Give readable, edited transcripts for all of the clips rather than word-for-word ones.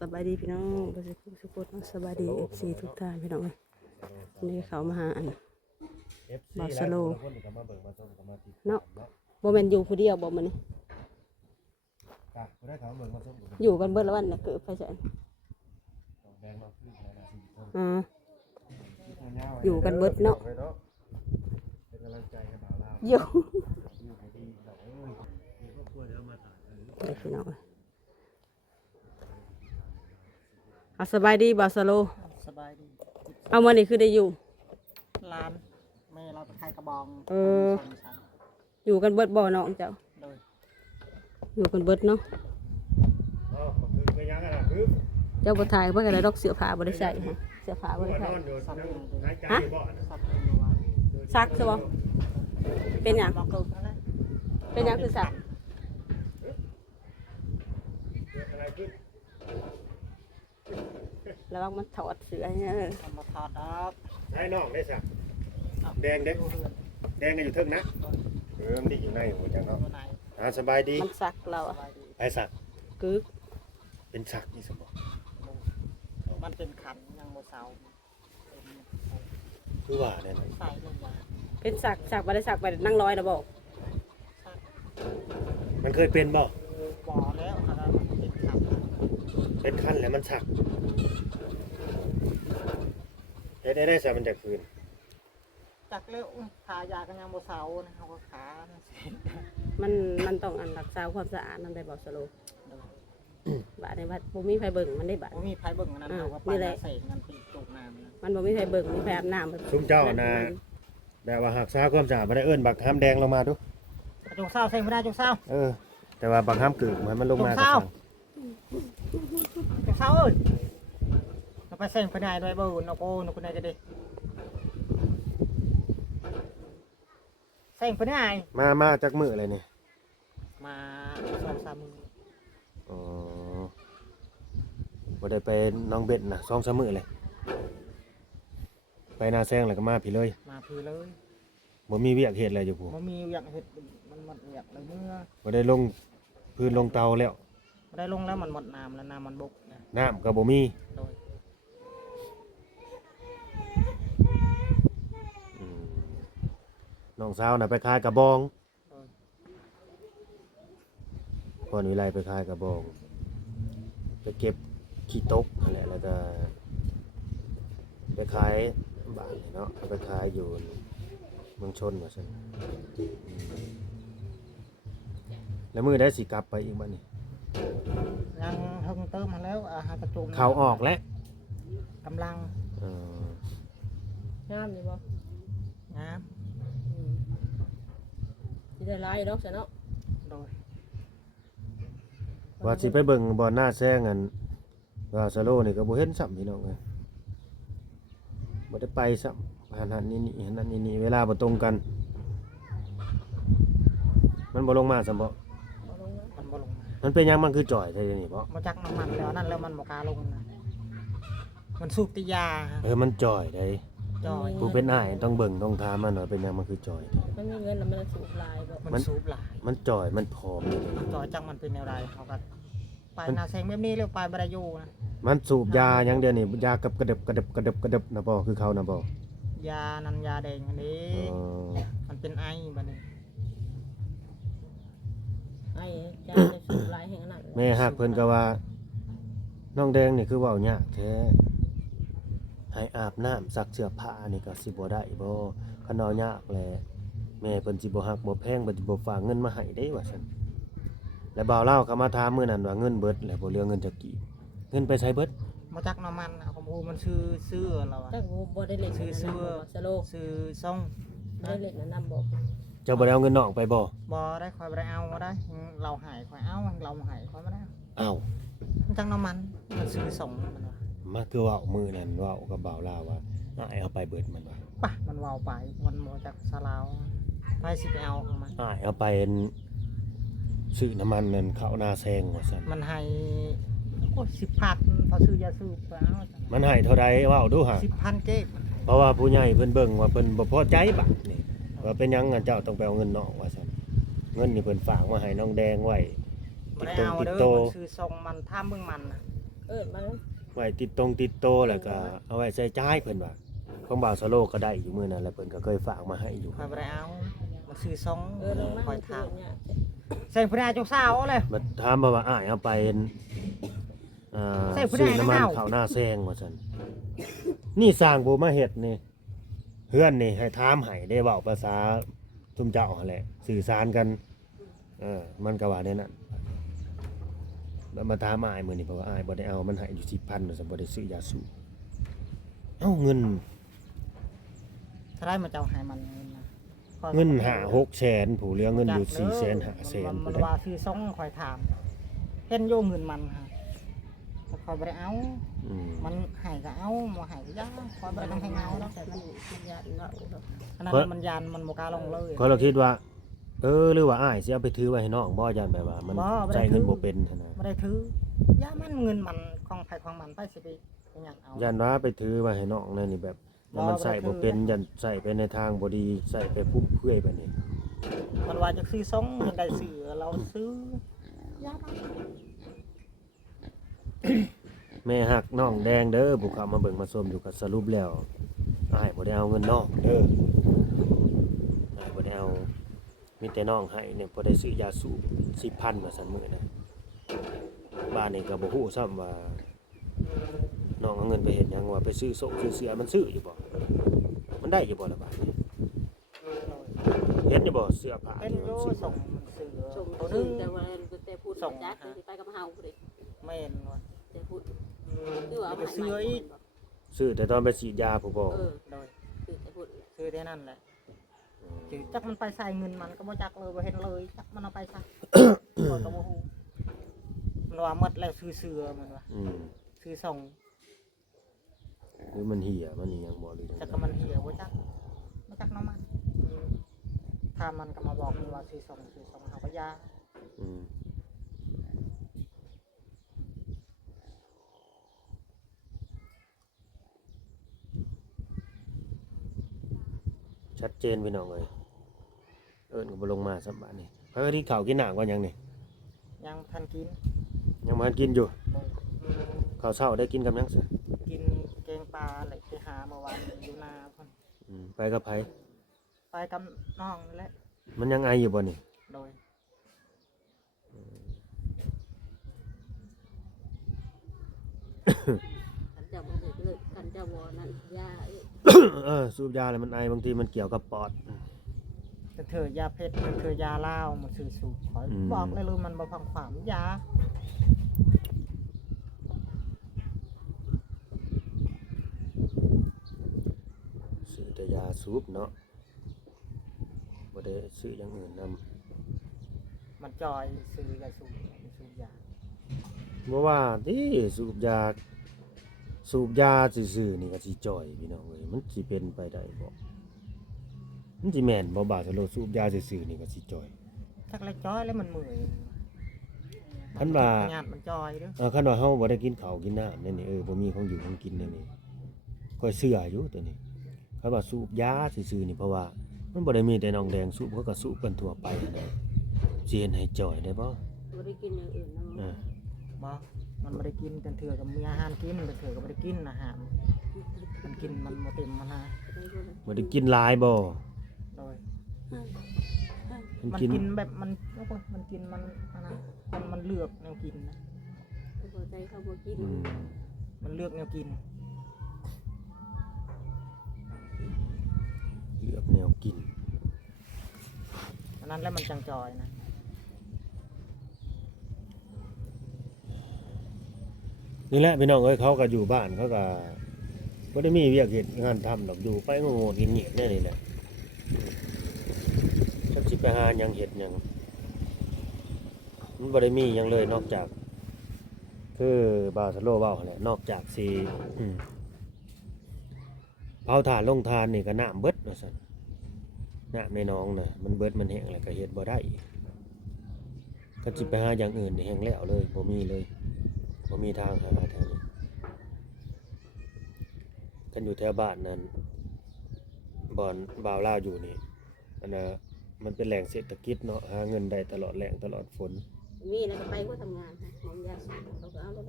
สบายดีพี่น้องประสิทธิ์สุขเนาะสบายดีFCทุกท่านพี่น้องนี่เขามาหาอันบาสโลเนาะโมเมนอยู่ผู้เดียวบอกมันนี่อยู่กันเบิดละวันเนี่ยเกิดไฟแสนอยู่กันเบิดเนาะอยู่พี่น้องสบายดีบาสโลสบายดีเอามานี่คือได้อยู่ร้านแม่เราขายกระบองอยู่กันเบิดบ่อน้องเจ้าอยู่กันเบิดเนาะเจ้าบ่ถ่ายเพื่ออะไรดอกเสื้อผ้าบ่ได้ใส่เสื้อผ้าบ่ได้ใส่ฮะซักใช่บ่เป็นหยังเป็นหยังคือซักแล้วมันถอดเสื้อเนี่ยมาถอดใช่น้องได้สักแดงเด็กแดงกันอยู่ทึ่งนะมันนี่อยู่ในหัวจังเนาะสบายดีมันสักเราไอ้สักกึกเป็นสักนี่สมองมันเป็นขันยังโมเสาคือว่าเนี่ยใส่ลงมาเป็นสักบ่ได้สักไปนั่งร้อยนะบอกมันเคยเป็นบ่แล้วครับเป็นขั้นแล้วมันสักได้สักมันจะคืนจากเลี้ยวทายากันยังโมเสานะเขาก็ขามันต้องอันรักษาความสะอาดนั่นได้บอกสโลบาดในบัดบ่มีไฟเบิ่งมันได้บาดบ่มีไฟเบิ่งนั่นเขาก็ไปเสกนั่นเป็นจุกน้ำมันบ่มีไฟเบิ่งมีไฟอาบน้ำซุ้มเจ้านะแบบว่าหักษาความสะอาดบ่ได้เอิ้นบักห้ามแดงลงมาดูจุกเศร้าเซ็งไม่ได้จุกเศร้าแต่ว่าบักห้ามกึ่งมันลงมาจุกเศร้าเอ้ยเราไปเซ็งไปได้ด้วยบ่นกโอ้นกคนไหนจะดีเซ็งไปได้มาจากมืออะไรเนี่ยมา2-3 มื้อบ่ได้ไปน้องเบ็ดนะ2-3 มื้อเลยไปนาแซงแล้วก็มาพี่เลยบ่มีเวียกเฮ็ดอะไรอยู่พู่บ่มีเวียกเฮ็ดมันหมดเวียกเลยเมื่อบ่ได้ลงพื้นลงเตาแล้วบ่ได้ลงแล้วมันหมดน้ำแล้วน้ำมันบกน้ำก็บ่มีน้องสาวน่ะไปขายกระบองพรวิไลไปขายกระบองไปเก็บขี้ตกนั่นแหละแล้วก็ไปขายบ้านเนาะไปขายอยู่เมืองชนว่าซั่นแล้วมื้อได้สิกลับไปอีกบัดนี้ยังเฮิงเติมมาแล้วหากระจุมเขาออกแล้วกำลังงามอยู่บ่งามสิได้หลายดอกซะเนาะโดยว่าสิไปเบิ่งบ่อนหน้าแซงอันว่าสโลนี่ก็บ่เห็นซ้ำพี่น้องเอ้ยบ่ได้ไปซ้ำหันนี่เวลาบ่ตรงกันมันบ่ลงมาซ้ำบ่มันบ่ลงมันเป็นหยังมันคือจ่อยใช่นี่บ่มาจักน้ำมันแล้วนั่นแล้วมันบ่กล้าลงนะมันสูบติยามันจ่อยได้จ่อยผู้เป็นอ้ายต้องเบิ่งต้องถามมันว่าเป็นหยังมันคือจ่อยมันมีเงินแล้วมันสูบลายบ่มันสูบลายมันจ่อยมันผอมจ่อยจังมันเป็นแนวใดเขาก็ไปนาแซงแบบนี้แล้วไปบ่ได้อยู่นะมันสูบยาอย่างเดียวนี่ยากับกระดึบนะบ่คือเขานะบ่ยานันยาแดงอันนี้มันเป็นไอบัดนี้ไอจะสูบลายแห่งนั้นแม่ฮักเพิ่นก็ว่าน้องแดงนี่คือเว้ายากแท้ให้อาบน้ำซักเสื้อผ้านี่ก็สิบ่ได้บ่คันเอายากแหละแม่เพิ่นสิบ่ฮักบ่แพงบ่สิบ่ฝากเงินมาให้เด้ว่าซั่นแล้วบ่าวเล่าก็มาถามมื้อนั้นว่าเงินเบิดแล้วบ่เหลือเงินจักกี่เงินไปใช้เบิดมาจักน้ำมันของผู้มันซื้อแล้วจักบ่ได้เล่นซื้อสโลซื้อซ่งได้เล่นนำบอกเจ้าบ่ได้เอาเงินน้องไปบ่ได้ค่อยบ่ได้เอาได้เราหายค่อยเอาเราหายค่อยบ่ได้เอาจักน้ำมันซื้อส่งมันว่ามาคือว่ามื้อนั้นเว้ากับบ่าวลาวว่าอ้ายเอาไปเบิดมันว่าป่ะมันเว้าไปมันบ่จักสลาวไปสิไปเอาของมันอ้ายเอาไปซื้อน้ำมันนั่นเข้านาแซงว่าซั่นมันให้10,000พอซื้อยาสูบแล้วมันให้เท่าใดเว้าดูหา10,000เก็บเพราะว่าผู้ใหญ่เพิ่นเบิ่งว่าเพิ่นบ่พอใจบัดนี่ว่าเป็นหยังเจ้าต้องไปเอาเงินน้องว่าซั่นเงินนี่เพิ่นฝากมาให้น้องแดงไว้ติดโตซื้อส่งมันท่าเมืองมัน มัน ไว้ติดโตแล้วก็เอาไว้ใส่จ่ายเพิ่นว่าของบ่าวสโลก็ได้อยู่มื้อนั้นแล้วเพิ่นก็เคยฝากมาให้อยู่ คอยบ่ได้เอามันซื้อซอง ลงมา คอยถาม เนี่ย ใส่ผู้ใดจกสาวเลย บัดถามมาว่าอ้ายเอาไปใส่ผู้ใด ซื้อน้ำมัน นะเอ้า ข้าวหน้าแซงว่าซั่นนี่สร้างบ่มาเฮ็ดนี่เฮือนนี่ให้ถามให้ได้เว้าภาษาซุมเจ้าหั่นแหละสื่อสารกันมันก็ว่าแน่นั้นแล้วมาถามอ้ายมื้อนี้เพราะว่าอ้ายบ่ได้เอามันให้อยู่ 10,000 ว่าซั่นบ่ได้ซื้อยาสูบเอ้าเงิน ถ้าได้มาเจ้าให้มันนะ เงิน5-6 แสนผู้เหลือเงินอยู่4 แสน5 แสน มั ผู้ น ใด ว่าซื้อซองคอยถามเห็นโยเงินมันฮะแต่คอยบ่ได้เอา อืม มันให้ก็เอาบ่ให้ก็ย่าคอยบ่ได้ให้เอาเนาะ แต่มันยาเนาะ อันนั้นมันยันมันบ่กล้าลงเลย ก็เราคิดว่าหรือว่าอ้ายสิเอาไปถือไว้ให้น้องบ่ย่านแบบว่ามัน บ่ได้ ใช้เงิน ถือ บ่เป็นหั่นนะ บ่ได้ถือย่ามันเงินมันของไผของมันไปสิไปหยังเอา ย่านว่าไปถือไว้ให้น้องนั่นนี่แบบแล้วมันใส่บ่เป็นย่านใส่ไปในทางบ่ดีใส่ไปฟุ่มเฟือยแบบนี้ มันว่าจะซื้อซองเห็นได้ซื้อเราซื้อย่ามัน แม่ฮักน้องแดงเด้อผู้เข้ามาเบิ่งมาชมอยู่ก็สรุปแล้วอ้ายบ่ได้เอาเงินน้องเด้ออ้ายบ่ได้เอามีแต่น้องให้เนี่ยบ่ได้ซื้อยาสูบ 10,000 ว่าซั่นมื้อนะบ้านนี่ก็บ่ฮู้ซ้ำว่าน้องเอาเงินไปเฮ็ดหยังว่าไปซื้อส่งซื้อเสื้อมันซื้ออยู่บ่มันได้อยู่บ่ล่ะบาดนี้เฮ็ดอยู่บ่เสื้อผ้า เป็น นี่ โย มันซื้อ ส่งซื้อ ส่ง ตัว ซื้ นึ อง แต่ว่าแต่พูดจักไปกับเฮาพุ่น แม่นว่า แต่พูดคือว่า ไปซื้ออีก ซื้อแต่ตอนไปฉีดยาผู้บ่ โดย คือแต่พูด ซื้อได้นั่นแหละจือจักมันไปใส่เงินมันก็บ่จักเลยบ่เห็นเลยจักมันเอาไปซะ ข้อยก็บ่ฮู้มันว่าหมดแล้วซื้อเสื้อมันว่า อืม ซื้อส่ง หรือมันเหี่ยมันนี่ยังบ่หรือจัง จักก็มันเหี่ยวบ่จักบ่จักน้ำมันถ้ามันก็มาบอกมันว่าซื้อส่งเฮาก็ยา อืมชัดเจนพี่น้องเอ้ยก็บ่ลงมาสับาดนี้พาที่ข้าวกินน้ำก่อนยังนี่ ยังทันกิน ยังบ่ทันกินอยู่ เลย ข้าวเช้าได้กินกับหยังซะ กินแกงปลาไหลไปหาเมื่อวานอยู่นาพุ่น ไปกับไผ ไปกับน้องนั่นแหละ มันยังไออยู่บ่นี่ โดย กันเจ้าบ่ได้เลยกันเจ้าบ่นั่นยา สูบยาแล้วมันไอบางทีมันเกี่ยวกับปอด แต่เธอยาเพชรแต่เธอยาลาวมันซื้อสูบขอย อืม บอกเลยเลยมันบ่ฟังความยา ซื้อแต่ยาสูบเนาะบ่ได้ซื้ออย่างอื่นนำ มันจอยซื้อยาสูบสูบยา บ่ว่าที่สูบยาซื่อๆนี่ก็สิจ่อยพี่น้องเอ้ยมันสิเป็นไปได้บ่มันสิแม่นบ่บาดสโลสูบยาซื่อๆนี่ก็สิจ่อย ทักละจอยแล้วมันเมื่อย คันว่า ญาติมันจอยเด้อ คันว่าเฮาบ่ได้กินข้าวกินน้ำนั่นนี่บ่มีของอยู่ของกินนั่นนี่ก็เชื่ออยู่ตัวนี้คันว่าสูบยาซื่อๆนี่เพราะว่ามันบ่ได้มีแต่น้องแดงสูบเขาก็สูบกันทั่วไปนั่นแหละสิเห็นให้จ่อยได้บ่ บ่ได้กินอย่างอื่นนะ บ่มันไม่ได้กินแต่เถื่อกับมีอาหารกินแต่เถื่อก็ไม่ได้กินอาหารมันกินมันบ่เต็มมันนะ บ่ได้กินหลายบ่ โดย มัน มัน กิน กินแบบมันโอ้ยมันกินมันอันนะมันเลือกแนวกินนะ บ่ใจเขาบ่กิน มันเลือกแนวกิน เลือกแนวกิน อันนั้นแล้วมันจังจอยนะ นี่แหละพี่น้องเอ้ยเขาก็อยู่บ้านเขาก็บ่ได้มีเวียกเฮ็ดงานทำดอกอยู่ไปโง่ๆเงียบๆแน่นี่แหละจักสิไปหาหยังเฮ็ดหยังมันบ่ได้มีหยังเลยนอกจาก คือบาวสโลเว้าหั่นแหละนอกจากสิเผาถ่านลงทานนี่ก็น้ำเบิดว่าซั่นน้ำในหนองน่ะมันเบิดมันแห้งแล้วก็เฮ็ดบ่ได้ก็สิไปหาอย่างอื่นนี่แห้งแล้วเลยบ่มีเลยบ่มีทางหาแถวนี้กันอยู่แถวบ้านนั้นบ่อนบ่าวลาวอยู่นี่อันน่ะมันเป็นแหล่งเศรษฐกิจเนาะหาเงินได้ตลอดแล้งตลอดฝน มีแล้วก็ไปก็ทำงานค่ะของยาสูบเขาก็เอาแล้ว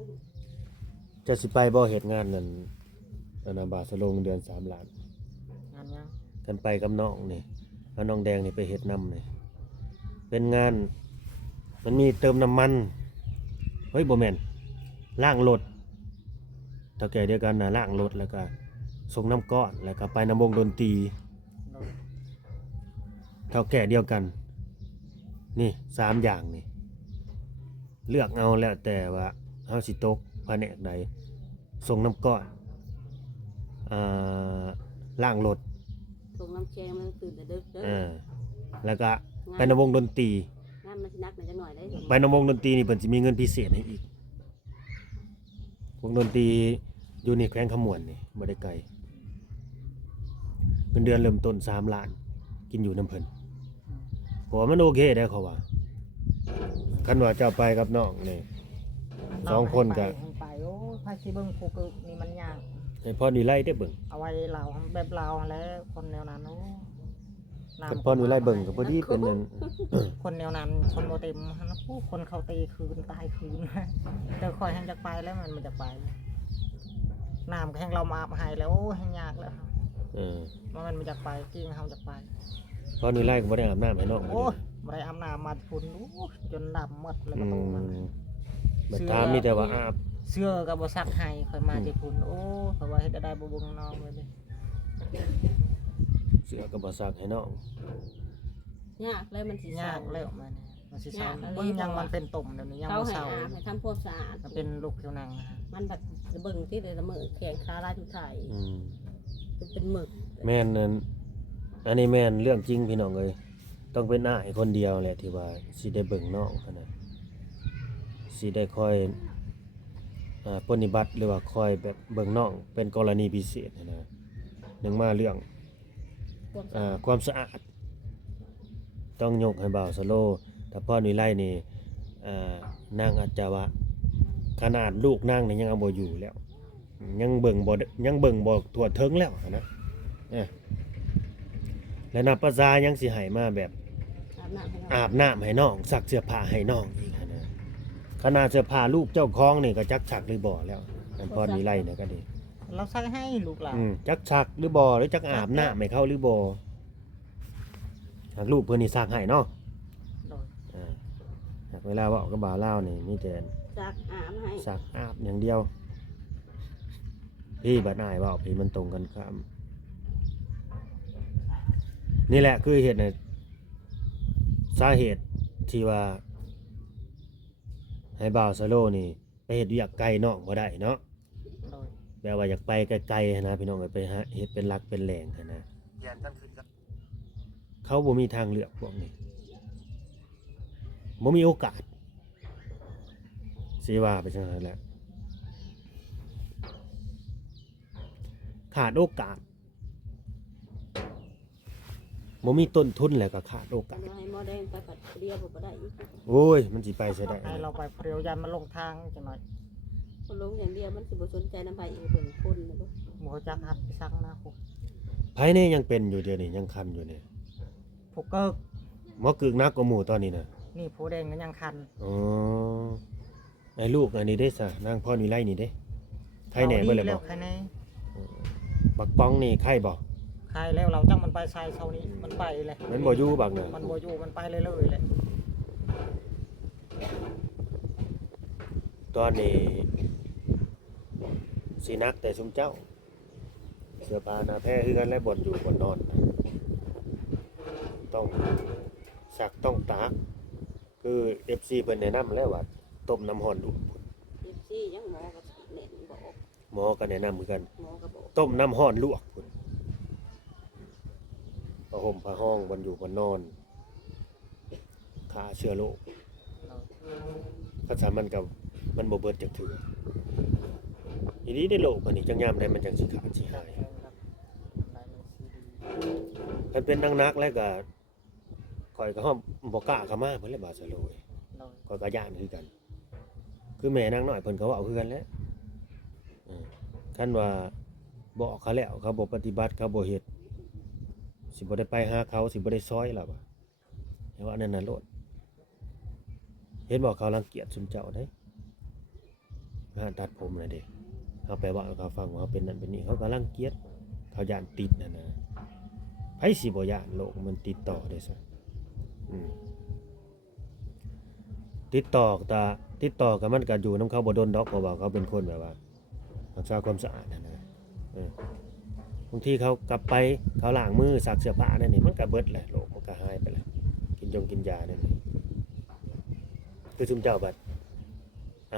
จะสิไปบ่เฮ็ดงานนั่นอันน่ะบาทสโลงเดือน3 ล้าน งานยัง กันไปกับน้องนี่เอาน้องแดงนี่ไปเฮ็ดนำนี่เป็นงานมันมีเติมน้ำมันเฮ้ยบ่แม่นล้างรถเท่าแก่เดียวกันน่ะล้างรถแล้วก็ส่งน้ำก้อนแล้วก็ไปนำวงดนตรี โดย เท่าแก่เดียวกันนี่3อย่างนี่เลือกเอาแล้วแต่ว่าเฮาสิตกแผนกใดส่งน้ำก้อนล้างรถ ส่งน้ำแกงมันตื่นแต่ดึกเด้อ แล้วก็ไปนำวงดนตรี งานมันสินักหน่อยจังหน่อยได้ ไปนำวงดนตรีนี่เพิ่นสิมีเงินพิเศษให้อีกวงดนตรีอยู่ในแขวงขมวนนี่บ่ได้ไกลเงินเดือนเริ่มต้น3 ล้านกินอยู่น้ำเพิ่นเพราะว่ามันโอเคได้เขาว่าคันว่าเจ้าไปกับน้องนี่2 คนก็ ให้ไปโอ้ยพาสิเบิ่งผู้กึกนี่มันยาก ให้พรวิไลได้เบิ่ง เอาไว้เราแบบเราแล้วคนแนวนั้นโอ้ เพิ่นพรวิไลเบิ่งก็พอดีเป็นนั่น คนแนวนั้นคนโมเต็มนะผู้คนเขาตีคืนตายคืน แต่คอยแห้งจะไปแล้วมันจะไปน้ำก็แห้งเรามาอาบให้แล้วโอ้แห้งยากแล้ว มันจะไปจริงเขาจะไป พรวิไลก็บ่ได้อาบน้ำให้น้อง โอ้ยไม่ได้อาบน้ำมาฝุ่นจนดำหมดเลยประตูมัน บัดถามมีแต่ว่าอาบ เสื้อกับบซักให้คอยมาที่ฝุ่นโอ้เพราะว่าเฮ็ดได้บ่เบิ่งน้องเลย เสือก็บ่ซักให้น้อง ยากเลยมันสิ ยากแล้วมันสิเศร้าเบิ่งยังมันเป็นตุ่มเดี๋ยวนี้ยัง เขา บ่ ให้ เศร้า อาบให้ทำความสะอาด มันเป็นลูกเขียวหนัง มันแบบเบิ่งที่เลยละมือแข็งขาลายทุกไทยเป็นหมึก แม่นนั่นอันนี้แม่นเรื่องจริงพี่น้องเอ้ยต้องเป็นอ้ายคนเดียวแหละที่ว่าสิได้เบิ่งน้องคั่นน่ะสิได้คอยปฏิบัติหรือว่าคอยแบบเบิ่งน้องเป็นกรณีพิเศษนะหนึ่งมาเรื่องความสะอาดต้องยกให้บ่าวสโลถ้าพ่อนิไลนี่นางอาจจะว่าขนาดลูกนางนี่ยังเอาบ่อยู่แล้วยังเบิ่งบ่ทั่วถึงแล้วนะและนับประสายังสิให้มาแบบ อาบน้ำให้น้องอาบน้ำให้น้องซักเสื้อผ้าให้น้องอีกนะขนาดเสื้อผ้าลูกเจ้าของนี่ก็จักซักหรือบ่แล้วอันพ่อนิไลเนี่ยก็ดี เราซักให้ลูกหลาน จักซักหรือบ่หรือจักอาบน้ำให้เขาหรือบ่หากลูกเพิ่นนี่ซักให้เนาะหากเวลาเว้ากับบ่าวลาวนี่มีแต่ ซักอาบให้ ซักอาบอย่างเดียวพี่บัดนายเว้าพี่มันตรงกันข้ามนี่แหละคือเหตุสาเหตุที่ว่าให้บ่าวสโลนี่ไปเฮ็ดอยากไกลน้องบ่ได้เนาะแบบว่าอยากไปไกลๆนะพี่น้องไปหาเฮ็ดเป็นหลักเป็นแหล่งนะเขาบ่มีทางเลือกพวกนี้บ่มีโอกาสสิว่าไปจังซั่นแหละขาดโอกาสบ่มีต้นทุนแล้วก็ขาดโอกาส ให้หมอแดงไปปัดเรียบบ่ได้อีก โอ้ยมันสิไปใช่ได้ ให้เราไปเปรียวยันมาลงทางจังหน่อย คนลงอย่างเดียวมันสิบ่สนใจน้ำไปอีกเบิ่งคนนะลูก หมูจักหัดไปซักนะคุณ ภายในยังเป็นอยู่เดี๋ยวนี้ยังคันอยู่นี่ ผู้เกิก หมอกึกนักกว่าหมู่ตอนนี้นะ นี่ผู้แดงก็ยังคัน อ๋อไอ้ลูกอันนี้ได้ซะนางพ่อนี่ไล่นี่เด้ไข่แหน่เบิ่เลยบ่ ใครแน่ บักป้องนี่ไข่บ่ ใครแล้วเราจังมันไปใส่เช้านี้มันไปเลย มันบ่อยู่บักน่ะ มันบ่อยู่มันไปเลยเลย ตอนนี้สินักแต่ซุมเจ้าเสื้อผ้าหน้าแพ้คือกันและบ่อนอยู่บ่อนนอนต้องซักต้องตากคือ FC เพิ่นแนะนำแล้วว่าต้มน้ำร้อนดูดพุ่น ซี่ยังหมอก็เน้นบอก หมอก็แนะนำเหมือนกัน หมอก็บอก ต้มน้ำร้อนลวกพุ่นผ้าห่มผ้าห้องบนอยู่บนนอนฆ่าเชื้อโรคภาษามันกับมันบ่เบิดจักเถืออีนี้ได้โลกอันนี้จังยามได้มันจังสิขาดสิหายมันเป็นนักๆแล้วก็ข่อยก็ฮ้อมบ่กล้าเข้ามาเพิ่นเลยบาดซะโลยข่อยก็ย่านคือกัน คือแม่นางน้อยเพิ่นก็เว้าคือกันแหล้วคันว่าบอกเขาแล้วเขาบ่ปฏิบัติเขาบ่เฮ็ดสิบ่ได้ไปหาเขาสิบ่ได้ซอยล่ะว่าเห็นว่านั่นน่ะโลดเห็นบอกเขารังเกียจซุมเจ้าเด้ร้านตัดผมน่ะเด้ เขาไปว่าเขาฟังว่าเขาเป็นนั่นเป็นนี่เขาก็รังเกียจเขาย่านติดนะไผสิบ่ย่านโลกมันติดต่อได้ซะติดต่อกับมันก็อยู่นำเขาบ่ดนดอกเพราะว่าเขาเป็นคนแบบว่ารักษาความสะอาดนะบางทีเขากลับไปเขาล้างมือซักเสื้อผ้านั่นนี่มันก็เบิดแหละโลกมันก็หายไปแล้วกินยานั่นนี่คือซุมเจ้าบัด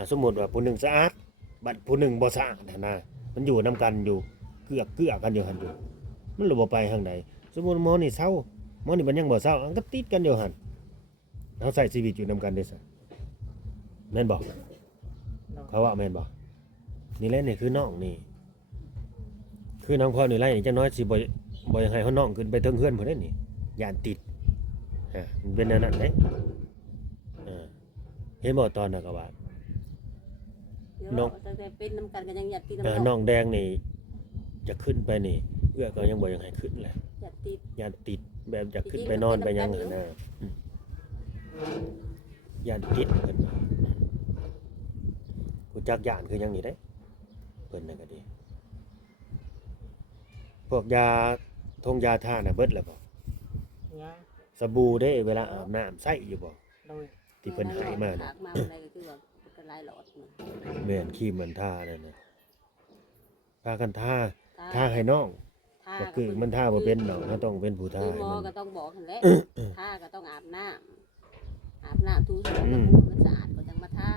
สมมุติว่าผู้หนึงสะอาดบัดผู้หนึงบ่สะอาดนะมันอยู่นํกันอยู่เกือกันอยู่หั่นอยู่มันเลยบ่ไปทางใดสมมุติหมอนี่เซาหมอนี่มันยังบ่เซามันก็ติดกันอยู่หั่นเฮาใช้ชีวิตอยู่นํกันได้ซะแม่นบ่เขาว่าแม่นบ่นี่แหละนี่คือน้องนี่คือน้องพ่อนี่ไล่นี่จังน้อยสิบ่อยากให้เฮาน้องขึ้นไปเทิงเฮือนพุ่นเด้นี่ย่านติดมันเป็นแนวนั้นเด้เห็นบ่ตอนน่ะก็ว่าน้องเป็นน้ำกันก็ยังอยากติดน้องแดงนี่จะขึ้นไปนี่เอื้อก็ยังบ่อยากให้ขึ้นแหละย่านติดแบบอยากขึ้นไปนอนไปยังหั่นน่ะย่านติดเพิ่นว่ากูจักย่านคือหยังนี่เด้เพิ่นนั่นก็ดีพวกยายาทาน่ะเบิดแล้วบ่สบู่เด้เวลาอาบน้ำใช้อยู่บ่ที่เพิ่นให้มาน่ะแม่นครีมมันทานั่นน่ะพากันทาให้น้องก็คือมันทาบ่เป็นดอกมันต้องเป็นผู้ทาให้มันก็ต้องบอกหั่นแหละทาก็ต้องอาบน้ำถูสบู่มันสะอาดก็จังมาทา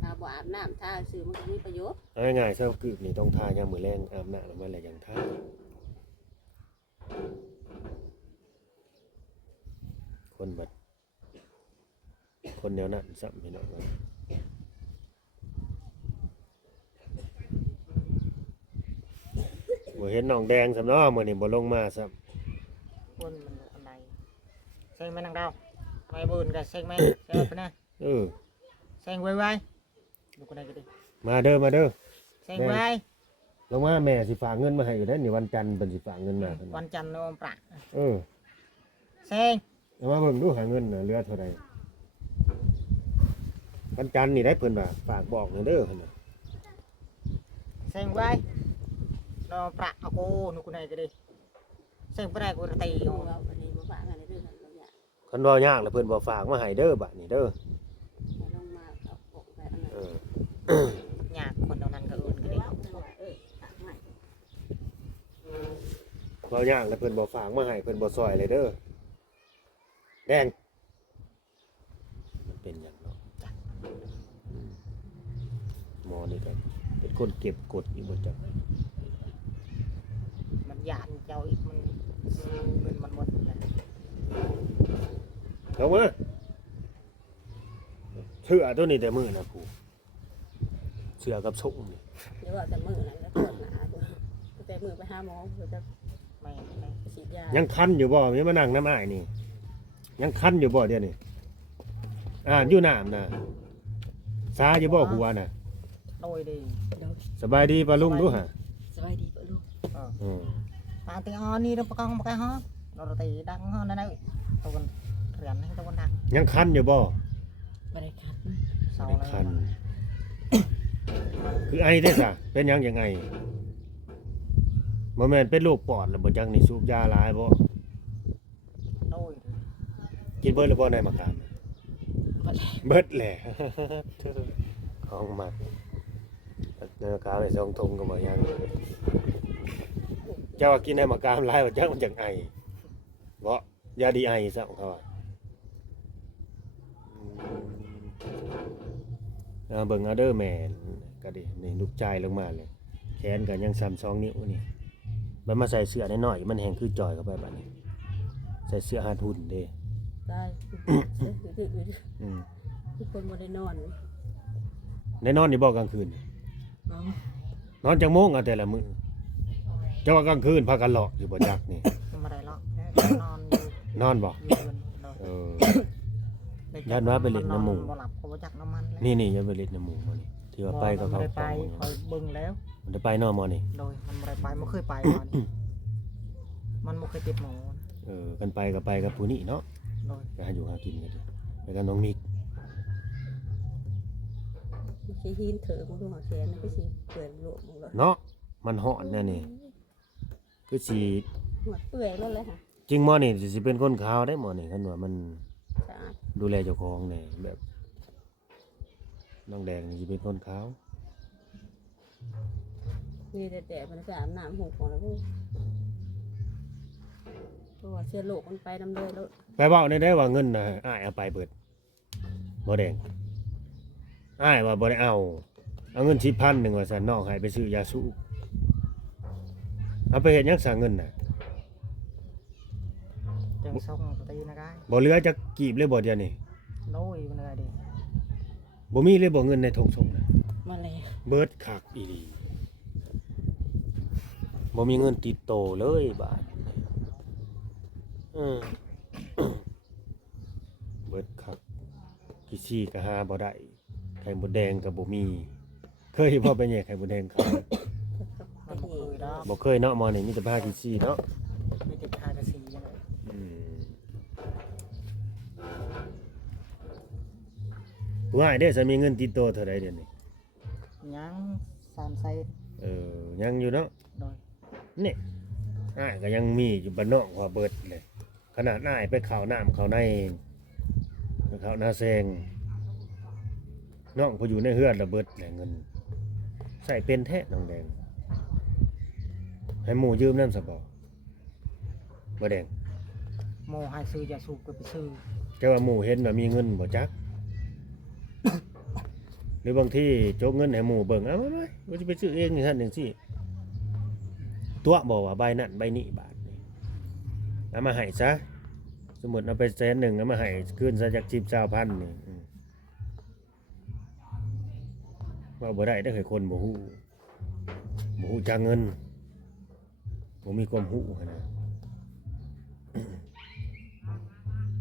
ถ้าบ่อาบน้ำทาซื่อมันก็มีประโยชน์ง่ายๆซะคือนี่ต้องทายามมื้อแลงอาบน้ำแล้วมันแหละยังทาคนแนวนั้นซ้ำพี่น้องบ่เห็นน้องแดงซ้ำเนาะมื้อนี้บ่ลงมาซ้ำคนมันอันใดเซ็งแม่นางดาวไว้บุญก็เซ็งแม่เซ็งไปนะเซ็งไวๆดูคนใดก็ดีมาเด้อเซ็งไวลงมาแม่สิฝากเงินมาให้อยู่เด้นี่วันจันทร์เพิ่นสิฝากเงินมาวันจันทร์โนมประเซ็งเอามาเบิ่งดูหาเงินน่ะเหลือเท่าใดวันจันทร์นี่ได้เพิ่นว่าฝากบอกหน่อยเด้อเพิ่นน่ะเซ็งไว้รอประเอากูนูคนไหนก็ดีเซ็งบ่ได้กูตีเอาคันว่ายากแล้วเพิ่นบ่ฝากมาให้เด้อบัดนี้เด้อยากคนเท่านั้นก็อื่นก็ดีว่ายากแล้วเพิ่นบ่ฝากมาให้เพิ่นบ่ซอยเลยเด้อแดงมันเป็นหยังเนาะหมอนี่ก็เป็นคนเก็บกดอยู่บ่จักมันยานเจ้าอีกมันเงินมันหมดเอามาเชื่อตัวนี้แต่มือนะผู้เชื่อกับส่งนี่เดี๋ยวว่าแต่มือนั่นแล้วปวดหนาแต่มือไปหาหมอเพื่อจะไม่ฉีดยายังคันอยู่บ่ยังมานั่งน้ำอ้ายนี่ยังคันอยู่บ่เดี๋ยวนี้อยู่น้ำน่ะซาอยู่บ่หัวน่ะโดยดีสบายดีป่ะลุงดูฮะสบายดีป่ะลุงตาตีนี่เราประกองมาแค่ฮะเราตีดังฮะนั่นเลยตัวกันเรียนให้ตัวกันดังยังคันอยู่บ่ไม่ได้คันคือไอได้ซะเป็นยังไงบ่แม่นเป็นโรคปอดแล้วบ่จังนี่สูบยาหลายบ่โดยกินเบิดหรือบ่ในมะขามเบิดแหละของมักเนื้อกาวไปส่งทงก็บ่ยังเจ้าว่ากินในมะขามหลายบ่จังมันจังไอบ่ยาดีไอซะของเขาเบิ่งเอาเด้อแม่ก็ดินี่ลูกชายลงมาเลยแขนก็ยัง2นิ้วนี่มันมาใส่เสื้อน้อยๆมันแห้งคือจอยเข้าไปบัดนี้ใส่เสื้อหาทุนเด้ได้ทุกคนบ่ได้นอนนี่บ่กลางคืนนอนจังโมงเอาแต่ละมื้อเจ้ว่ากลางคืนพากันเลาะอยู่บ่จักนี่บ่ได้เลาะนอนบ่ยันว่าไปเล่นน้ำหมูบ่หลับบ่จักน้ำมันนี่ยันไปเล่นน้ำหมูมื้อนี้ที่ว่าไปกับเขาไปคอยเบิ่งแล้วมันได้ไปนอมอนี่โดยมันบ่ได้ไปบ่เคยไปมันบ่เคยติดหมอกันไปก็ไปกับผู้นี้เนาะไปหาอยู่หากินกันไปกับน้องนิก สิหินเถอะบ่ดูหอแขนมันก็สิเปื่อยโลกหมดเลย เนาะมันฮ้อนแน่นี่คือสิ หัวเปื่อยแล้วเลยค่ะ จริงหมอนี่สิเป็นคนขาวได้หมอนี่คันว่ามัน สะอาด ดูแลเจ้าของแน่แบบน้องแดงนี่สิเป็นคนขาว นี่แต่มันก็อาบน้ำหูของแล้วเพราะว่าเชื้อโรคมันไปนำเลยแล้ว ไปเว้าได้ว่าเงินน่ะอ้ายเอาไปเบิดบ่แดงอ้ายว่าบ่ได้เอาเงิน10,000นึงว่าซั่นน้องให้ไปซื้อยาสูบเอาไปเฮ็ดหยังซะเงินน่ะ จังส่งปกตินะกาย บ่เหลือจักกีบเลยบ่เดี๋ยวนี้ โดยมันอะไรเด้ บ่มีเลยบ่เงินในทงส่งน่ะ มาแล้ว เบิดคักอีหลีบ่มีเงินติดโตเลยบาดเบิดคักกิซี่ก็หาบ่ได้ไข่มดแดงก็บ่มีเคยบ่ไปแย่ไข่มดแดงเขา มันบ่เคยดอก บ่เคยเนาะหมอนี่มีแต่พากิซี่เนาะ มีแต่ทากระสีอย่างนั้น ว่าเด้อจะมีเงินติดโตเท่าใดเดี๋ยวนี้ ยัง3ไซส์ ยังอยู่เนาะ โดย นี่อ้ายก็ยังมีอยู่บ้านนอกว่าเบิดเลยขนาดอ้ายไปเข้าน้ำเข้าในไปเข้านาแซงน้องพออยู่ในเฮือนระเบิดแหล่เงินใส่เป็นแท้น้องแดงให้หมู่ยืมนำซะบ่บ่แดง โมให้ซื้อยาสูบก็ไปซื้อ แต่ว่าหมู่เห็นว่ามีเงินบ่จัก หรือบางที่โจกเงินให้หมู่เบิ่งเอาไว้ว่าจะไปซื้อเองนี่ท่านจังซี่ตัวบอกว่าใบนั้นใบนี้บาทนี่เอามาให้ซะสมมุติเอาไป100,000เอามาให้คืนซะจาก10,000นี่ว่าบ่ได้เด้อให้คนบ่ฮู้จักเงินบ่มีความฮู้หั้นนะ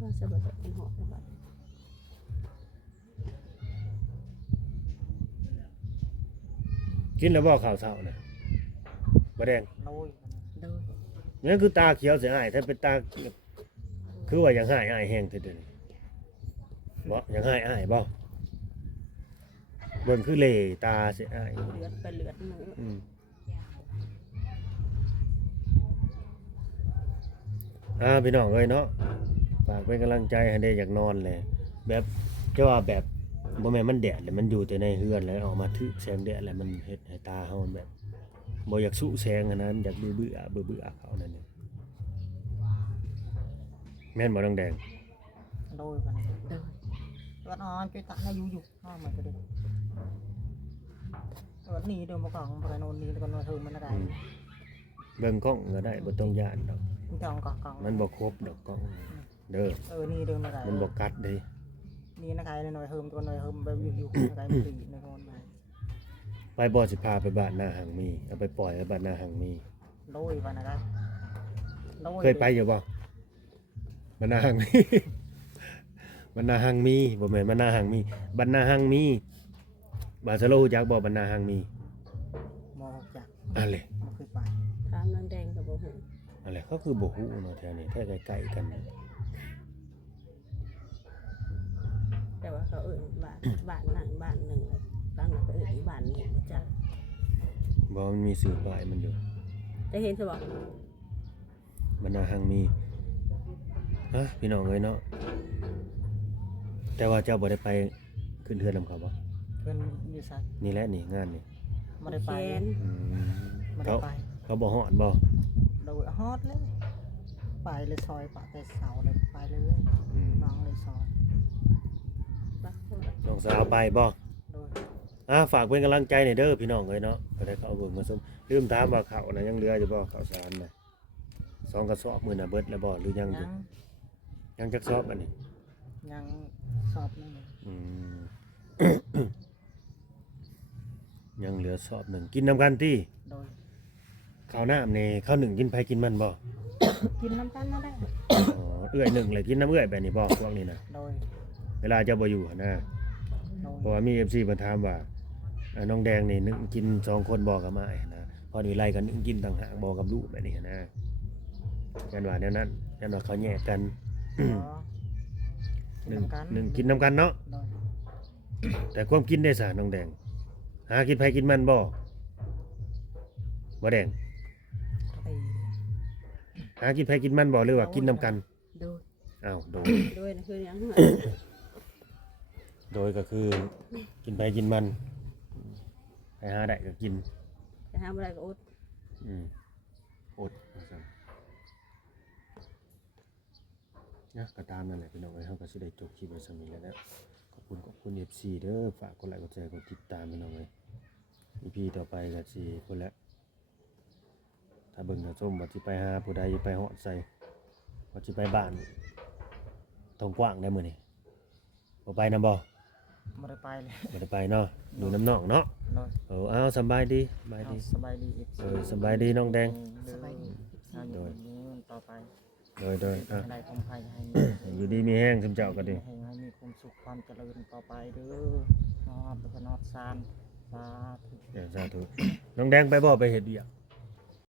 ว่าจะบ่ได้เป็นหอบแล้วบัด กินแล้วบ่ข้าวเช้าน่ะบ่แดง โดย โดย นั่นคือตาเขียวเสียหายถ้าเป็นตาคือว่ายังหายอ้ายแห้งเถิดเดี๋ยวนี้บ่ยังหายอ้ายบ่เบิ่งคือเหล่ตาเสียอ้าย เลือดไปเลือดมือ พี่น้องเอ้ยเนาะฝากเป็นกำลังใจให้ได้อยากนอนเลยแบบจะว่าแบบบ่แม่นมันแดดเลยมันอยู่แต่ในเฮือนแล้วออกมาทึกแสงแดดแล้วมันเฮ็ดให้ตาเฮามันแบบบ่อยากสู้แสงอันนั้นอยากเบื่อเขานั่นนี่แม่นบ่น้องแดง โดยมัน โดย วันนอนจุยตะน่าอยู่ห้องมันก็ได้วันนี้เดินมาก่อนไปโน่นนี่แล้วก็นอนเทิงมันอะไร เบิ่งกล้องก็ได้บ่ต้องย่านดอก มันจะเอาก่อน มันบ่ครบดอกกล้องเด้อ นี่เดินมาได้ มันบ่กัดเด้ นี่นะใครหน่อยเฮิมตัวหน่อยเฮิมไปอยู่ใครไม่ตีในคนไป ไปบ่สิพาไปบ้านนาหังมีเอาไปปล่อยไว้บ้านนาหังมี โดยวันนะครับ เคยไปอยู่บ่บ้านนาหังมี บ้านนาหังมีบ่แม่นบ้านนาหังมีบ้านนาหังมีบาสโลรู้จักบ่บ้านนาหังมี มองจาก อะไร มันเคยไป ถามนางแดงก็บ่ฮู้ อะไรเขาคือบ่ฮู้เนาะแถวนี้แท้ใกล้ๆกัน แต่ว่าเขาเอิ้นบ้านนั่นบ้านหนึงบางนั้นก็เอิ้นอีกบ้านหนึงบ่จัก บ่มันมีสื่อป้ายมันอยู่ ได้เห็นซะบ่ บ้านนาหังมีพี่น้องเอ้ยเนาะแต่ว่าเจ้าบ่ได้ไปขึ้นเรือนนำเขาบ่ เป็นยูซัก นี่แหละนี่งานนี่ ไม่ได้ไป แขน ไม่ได้ไป เขาบ่ฮอดบ่ โดยฮอตเลยไปเลยซอยปะแต่เสาเลยไปเลยน้องเลยซอย บักโทษ น้องสาวไปบ่ โดย ฝากเป็นกำลังใจหน่อยเด้อพี่น้องเอ้ยเนาะก็ได้เข้าเบิ่งมาชมลืมถามว่าข้าวน่ะยังเหลืออยู่บ่ข้าวสารน่ะ2กระสอบมื้อน่ะเบิดแล้วบ่หรือยังอยู่ยังจักสอบอันนี้ ยังสอบนั่น อืม ยังเหลือสอบหนึ่งกินน้ำกันติ โดย ข้าวน้ำนี่ข้าวหนึ่งกินไผกินมันบ่ กินน้ำกันมาได้ อ๋อเอื้อยหนึ่งเลยกินน้ำเอื้อยแบบนี้บ่พวกนี้นะ โดย เวลาเจ้าบ่อยู่หั่นนะ โดย เพราะว่ามี FC เพิ่นถามว่าน้องแดงนี่นึงกิน2คนบ่กับอ้ายนะพอดีไล่กันนึงกินต่างหากบ่กับลูกแบบนี้หั่นนะยันว่าแนวนั้นยันว่าเขาแยกกัน กินน้ำกัน หนึ่งกินน้ำกันเนาะ โดย แต่ความกินได้ซะน้องแดงหากินไผกินมันบ่แดง ไอ้ หากินไผกินมันบ่หรือว่ากินนํกัน โดย อ้าวโดย โดยนะคือหยัง โดยก็คือกินไผกินมันไปหาได้ก็กิน จะหาบ่ได้ก็อด อืมอดว่าซั่นนะก็ตามนั่นแหละพี่น้องเอ้ยเฮาก็สิได้จบคลิปไว้ซั่นนี้แล้วนะขอบคุณ FC เด้อฝากกดไลค์กดแชร์กดติดตามพี่น้องเอ้ย EP ต่อไปก็สิพุ่นแหละถ้าเบิ่งถ้าชมว่าสิไปหาผู้ใดไปฮอดใส่ว่าสิไปบ้านตรงกว้างได้มื้อนี้บ่ไปนำบ่ บ่ได้ไปเลย บ่ได้ไปเนาะอยู่น้ำนอกเนาะ โดย เอาสำบายดีสบาย เอา ดี สบายดี สบายดีน้องแดง สบายดีโดยต่อไป โดยอ่ะ ให้ได้ความภัยให้ อยู่ดีมีแห้งสมเจ้าก็ดี ให้มีความสุขความเจริญต่อไปเด้อนอดแล้วก็นอดซานสาธุ เดี๋ยวสาธุน้องแดงไปบ่ไปเฮ็ดอีหยัง